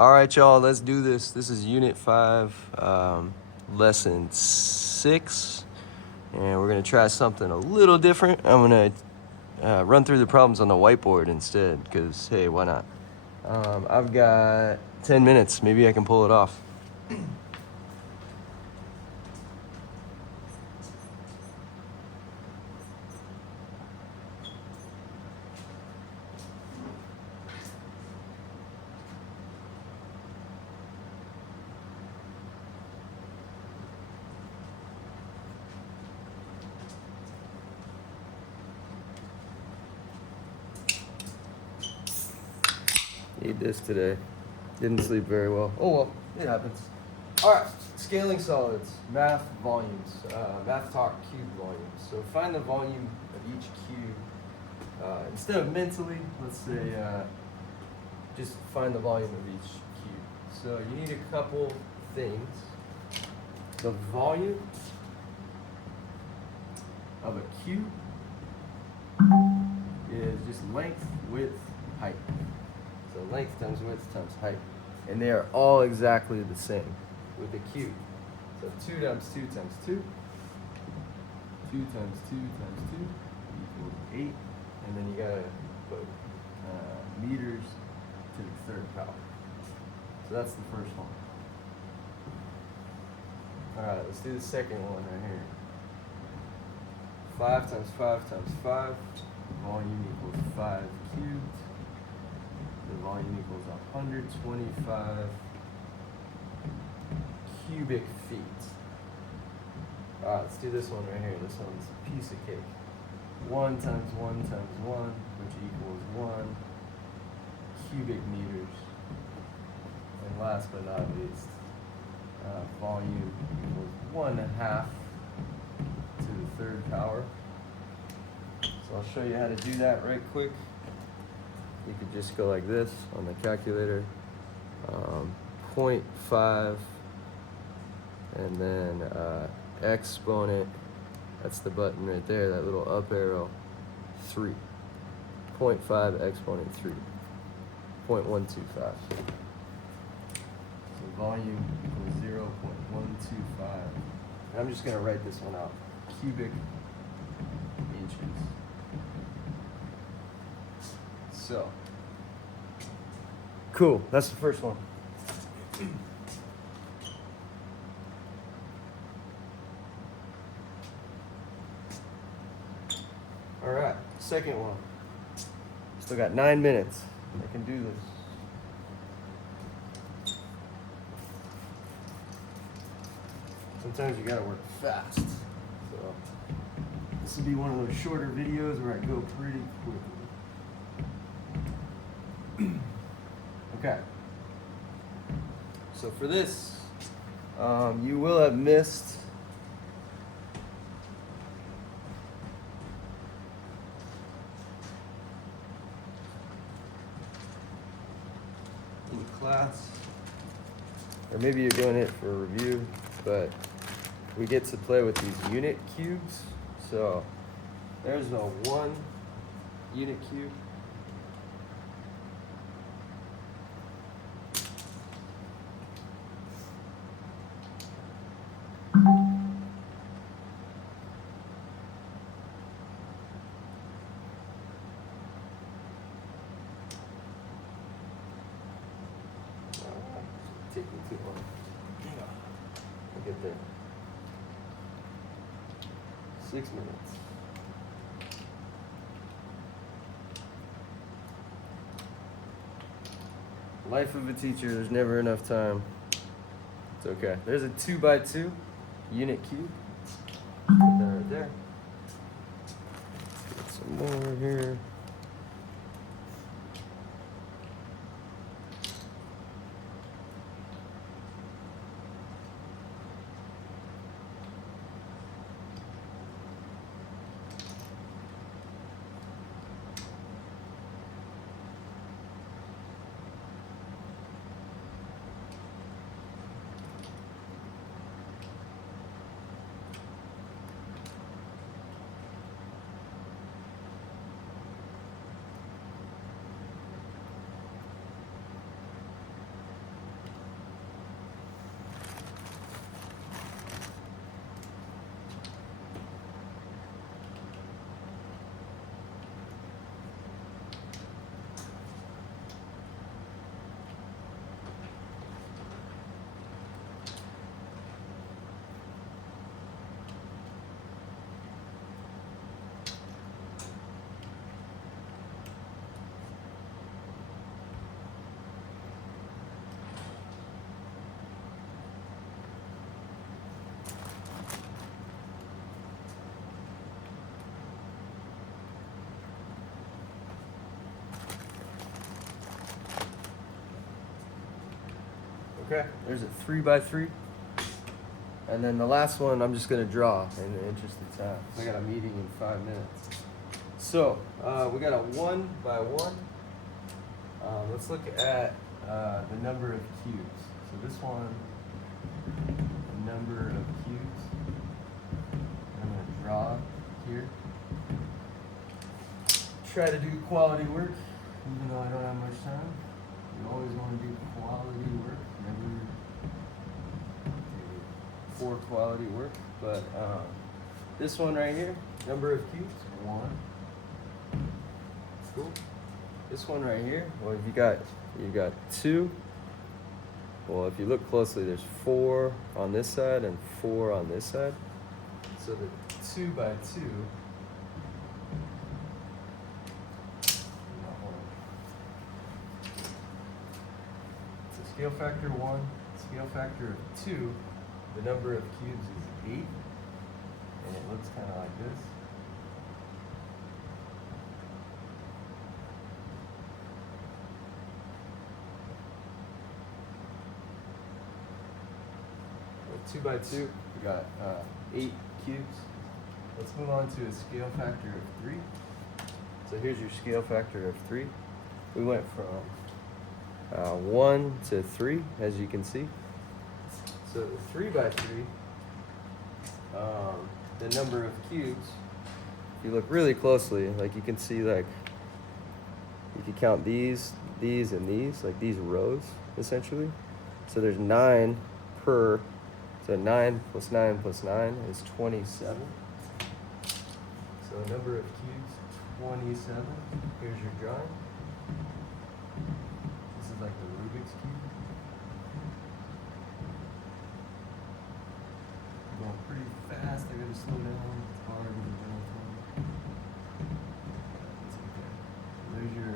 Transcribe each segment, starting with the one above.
All right, y'all, let's do this. This is Unit 5, Lesson 6, and we're going to try something a little different. I'm going to run through the problems on the whiteboard instead, because, hey, why not? I've got 10 minutes. Maybe I can pull it off. Need this today. Didn't sleep very well. Oh well, it happens. All right, scaling solids, math volumes, math talk cube volumes. So find the volume of each cube. Instead of mentally, let's say just find the volume of each cube. So you need a couple things. The volume of a cube is just length, width, height. So length times width times height. And they are all exactly the same with the cube. So 2 times 2 times 2. 2 times 2 times 2 equals 8. And then you gotta put meters to the third power. So that's the first one. Alright, let's do the second one right here. 5 times 5 times 5. Volume equals 5 cubed. The volume equals 125 cubic feet. Alright, let's do this one right here. This one's a piece of cake. 1 times 1 times 1, which equals 1 cubic meters. And last but not least, volume equals 1/2 to the third power. So I'll show you how to do that right quick. You could just go like this on the calculator, 0.5, and then exponent, that's the button right there, that little up arrow, 3. 0.5 exponent 3, 0.125. So volume equals 0.125. And I'm just going to write this one out, cubic inches. So, cool, that's the first one. All right, second one. Still got 9 minutes. I can do this. Sometimes you gotta work fast. So, this will be one of those shorter videos where I go pretty quickly. Okay, so for this, you will have missed in class, or maybe you're doing it for a review, but we get to play with these unit cubes. So there's a 1 unit cube. Take me too long. I'll get there. 6 minutes. Life of a teacher, there's never enough time. It's okay. There's a 2x2 unit cube. Put that right there. Get some more here. Okay, there's a 3 by 3. And then the last one I'm just gonna draw in the interest of time. I got a meeting in 5 minutes. So we got a 1 by 1. Let's look at the number of cubes. So this one, the number of cubes. I'm gonna draw here. Try to do quality work, even though I don't have much time. You always want to do quality work, never for quality work. But this one right here, number of cubes, 1. Cool. This one right here, well, you got 2. Well, if you look closely, there's 4 on this side and 4 on this side. So the 2 by 2. Scale factor 1, scale factor of 2, the number of cubes is 8, and it looks kind of like this. So 2 by 2, we got 8 cubes. Let's move on to a scale factor of 3. So here's your scale factor of 3. We went from 1 to 3, as you can see. So 3 by 3, the number of cubes, if you look really closely, like you can see, like you can count these, and these, like these rows, essentially. So there's 9 per, so 9 plus 9 plus 9 is 27. So number of cubes, 27. Here's your drawing. This is like the Rubik's Cube. I'm going pretty fast, I gotta slow down. It's hard when you're doing it. It's okay. There's your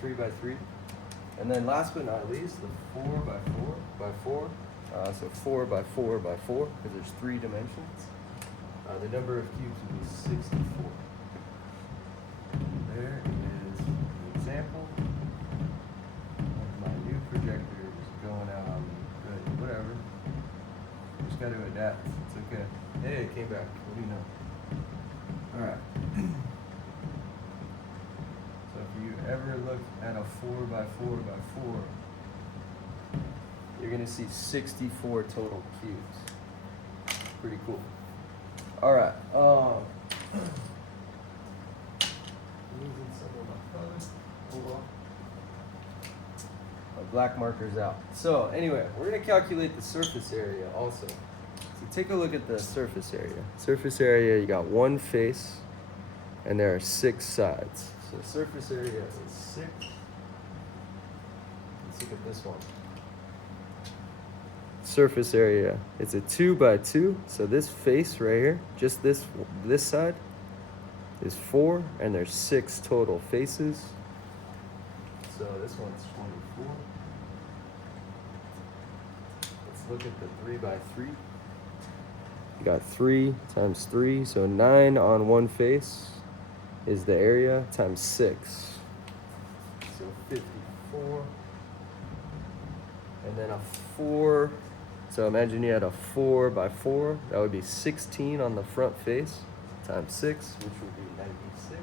3 by 3. And then last but not least, the 4 by 4 by 4. So 4 by 4 by 4, because there's 3 dimensions. The number of cubes would be 64. There is an example of my new projector just going out on me. Good, whatever. Just got to adapt. It's okay. Hey, it came back. What do you know? All right. So if you ever look at a 4 by 4 by 4, you're gonna see 64 total cubes. Pretty cool. All right. Losing some of my colors. Hold on. My black marker's out. So anyway, we're gonna calculate the surface area also. So take a look at the surface area. Surface area, you got one face, and there are 6 sides. So surface area is 6. Let's look at this one. Surface area, it's a 2 by 2. So this face right here, just this side, is 4, and there's 6 total faces. So this one's 24. Let's look at the 3 by 3. You got 3 times 3, so 9 on one face is the area times 6. So 54. And then a 4. So imagine you had a 4 by 4. That would be 16 on the front face times 6, which would be 96.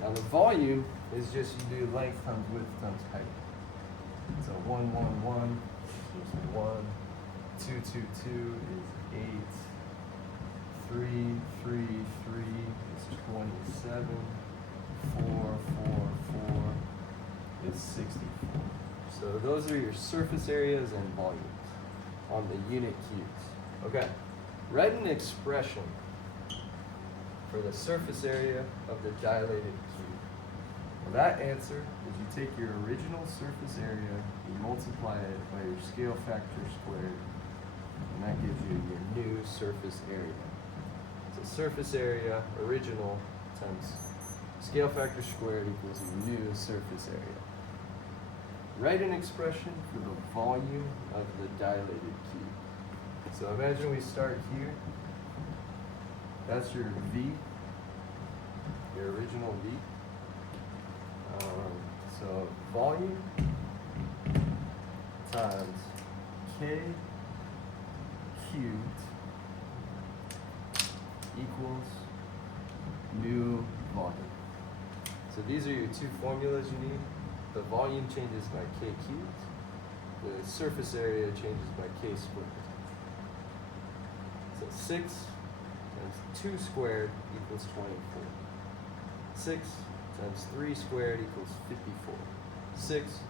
Now the volume is just you do length times width times height. So 1, 1, 1 is 1. 2, 2, 2 is 8. 3, 3, 3 is 27. 4, 4, 4 is 64. So those are your surface areas and volumes on the unit cubes. Okay, write an expression for the surface area of the dilated cube. Well, that answer is you take your original surface area, you multiply it by your scale factor squared, and that gives you your new surface area. So surface area, original, times scale factor squared equals your new surface area. Write an expression for the volume of the dilated cube. So imagine we start here. That's your V, your original V. So volume times k cubed equals new volume. So these are your two formulas you need. The volume changes by k cubed. The surface area changes by k squared. So 6 times 2 squared equals 24. 6 times 3 squared equals 54. 6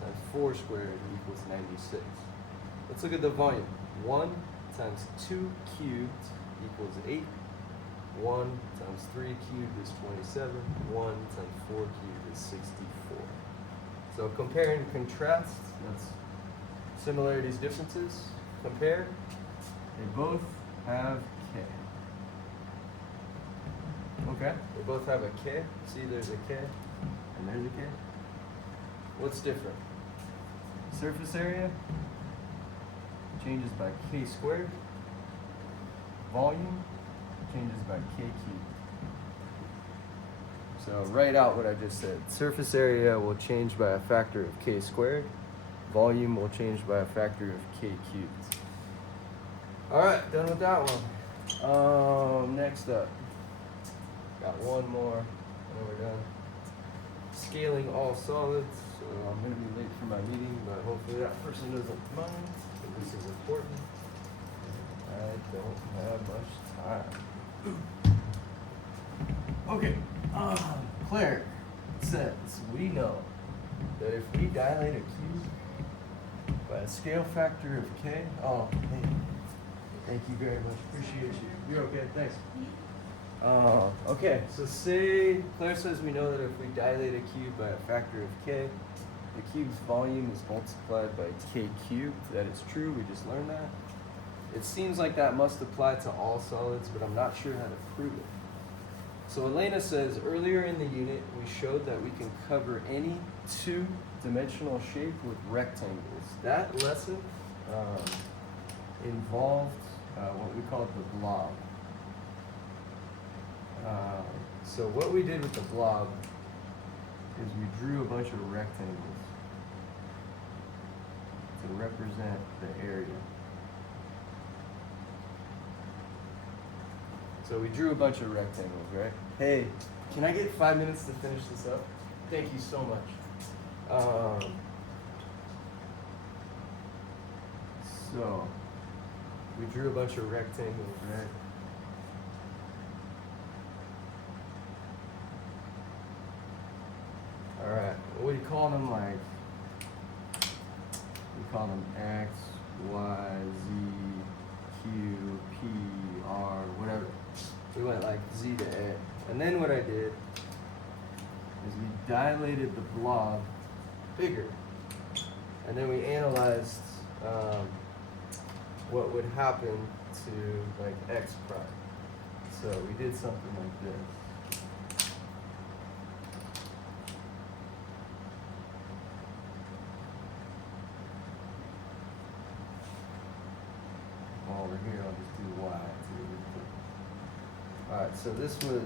times 4 squared equals 96. Let's look at the volume. 1 times 2 cubed equals 8. 1 times 3 cubed is 27. 1 times 4 cubed is 64. So compare and contrast. That's similarities, differences. Compare. They both have k. Okay. They both have a k. See, there's a k, and there's a k. What's different? Surface area changes by k squared. Volume changes by k cubed. So write out what I just said. Surface area will change by a factor of k squared. Volume will change by a factor of k cubed. All right, done with that one. Next up, got one more, and we're done. Scaling all solids. So I'm gonna be late for my meeting, but hopefully that person doesn't mind. This is important. I don't have much time. Okay, Claire says we know that if we dilate a cube by a scale factor of k, oh, hey, thank you very much, appreciate you. You're okay, thanks. Okay, so say, Claire says we know that if we dilate a cube by a factor of k, the cube's volume is multiplied by k cubed. That is true, we just learned that. It seems like that must apply to all solids, but I'm not sure how to prove it. So Elena says, earlier in the unit, we showed that we can cover any two-dimensional shape with rectangles. That lesson involved what we called the blob. So what we did with the blob is we drew a bunch of rectangles to represent the area. So we drew a bunch of rectangles, right? Hey, can I get 5 minutes to finish this up? Thank you so much. So we drew a bunch of rectangles, right? All right, what do you call them? Like, we call them X, Y, Z, Q, P, R, whatever. We went like Z to A. And then what I did is we dilated the blob bigger. And then we analyzed what would happen to like X prime. So we did something like this. Over here, I'll just do Y too. Alright, so this was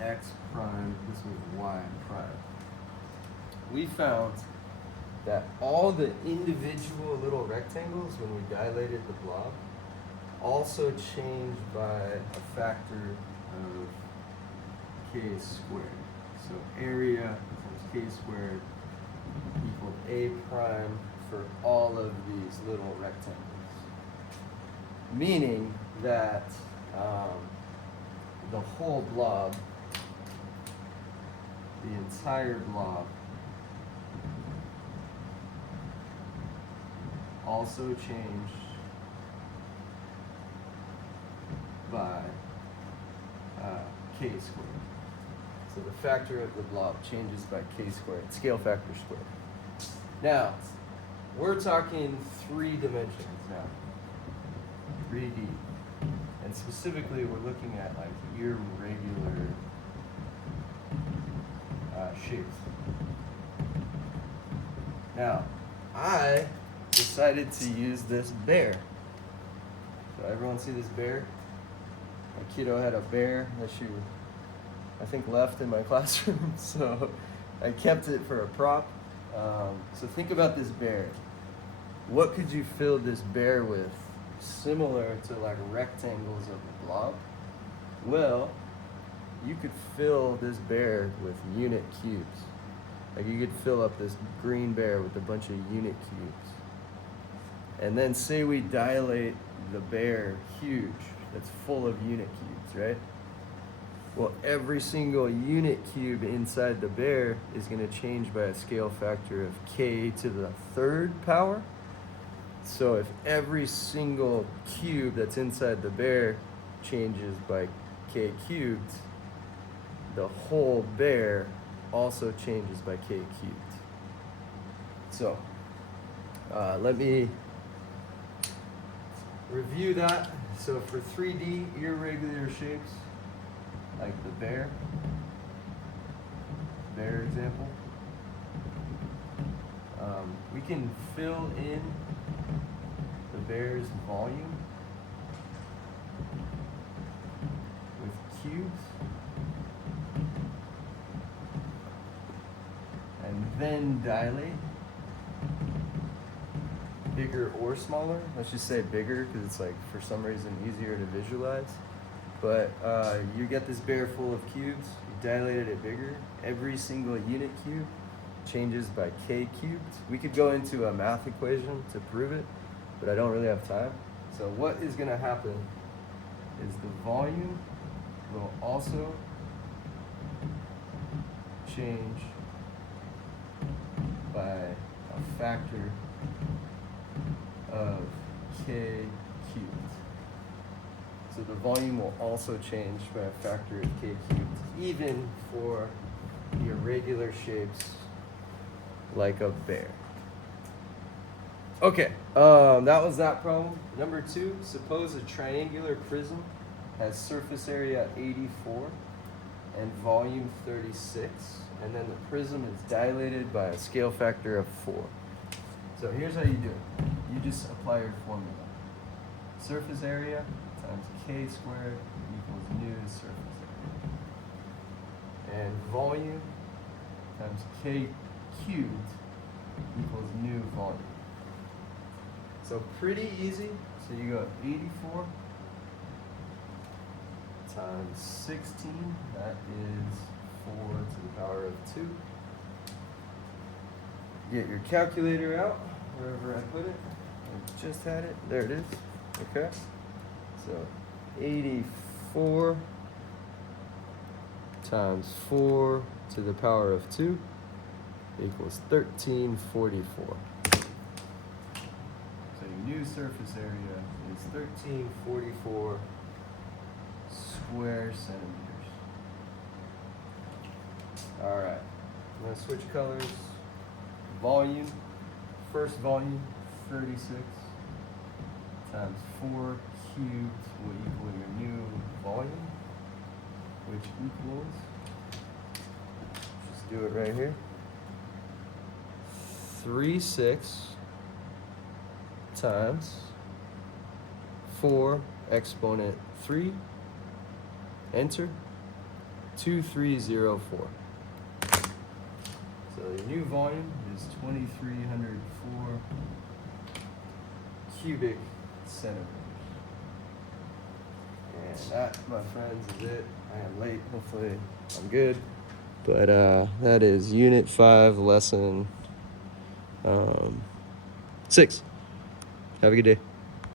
X prime, this was Y prime. We found that all the individual little rectangles, when we dilated the blob, also changed by a factor of k squared. So area times k squared equaled A prime for all of these little rectangles. Meaning that the whole blob, the entire blob, also changed by k squared. So the factor of the blob changes by k squared, scale factor squared. Now, we're talking 3 dimensions now. 3D. And specifically, we're looking at like irregular shapes. Now, I decided to use this bear. So everyone see this bear? My kiddo had a bear that she, I think, left in my classroom, so I kept it for a prop. So think about this bear. What could you fill this bear with similar to like rectangles of a blob? Well, you could fill this bear with unit cubes. Like you could fill up this green bear with a bunch of unit cubes. And then say we dilate the bear huge, that's full of unit cubes, right? Well, every single unit cube inside the bear is going to change by a scale factor of k to the third power. So if every single cube that's inside the bear changes by k cubed, the whole bear also changes by k cubed. So let me review that. So for 3D irregular shapes, like the bear example, we can fill in the bear's volume with cubes and then dilate, bigger or smaller. Let's just say bigger because it's like for some reason easier to visualize. But you get this bear full of cubes, you dilated it bigger. Every single unit cube changes by k cubed. We could go into a math equation to prove it, but I don't really have time. So what is going to happen is the volume will also change by a factor of k cubed. So the volume will also change by a factor of k cubed, even for the irregular shapes like a bear. Okay, that was that problem. Number 2, suppose a triangular prism has surface area 84 and volume 36, and then the prism is dilated by a scale factor of 4. So here's how you do it. You just apply your formula. Surface area times k squared equals nu surface area. And volume times k cubed equals nu volume. So pretty easy. So you go 84 times 16, that is 4 to the power of 2. Get your calculator out, wherever I put it. I just had it. There it is. Okay. So 84 times 4 to the power of 2 equals 1344. So your new surface area is 1344 square centimeters. All right. I'm going to switch colors. Volume, first volume, 36 times 4 cubed will equal your new volume, which equals, just do it right here, 36 times 4 exponent 3, enter, 2304. So your new volume is 2,304 cubic centimeters. And that, my friends, is it. I am late. Hopefully I'm good. But that is Unit 5, Lesson 6. Have a good day.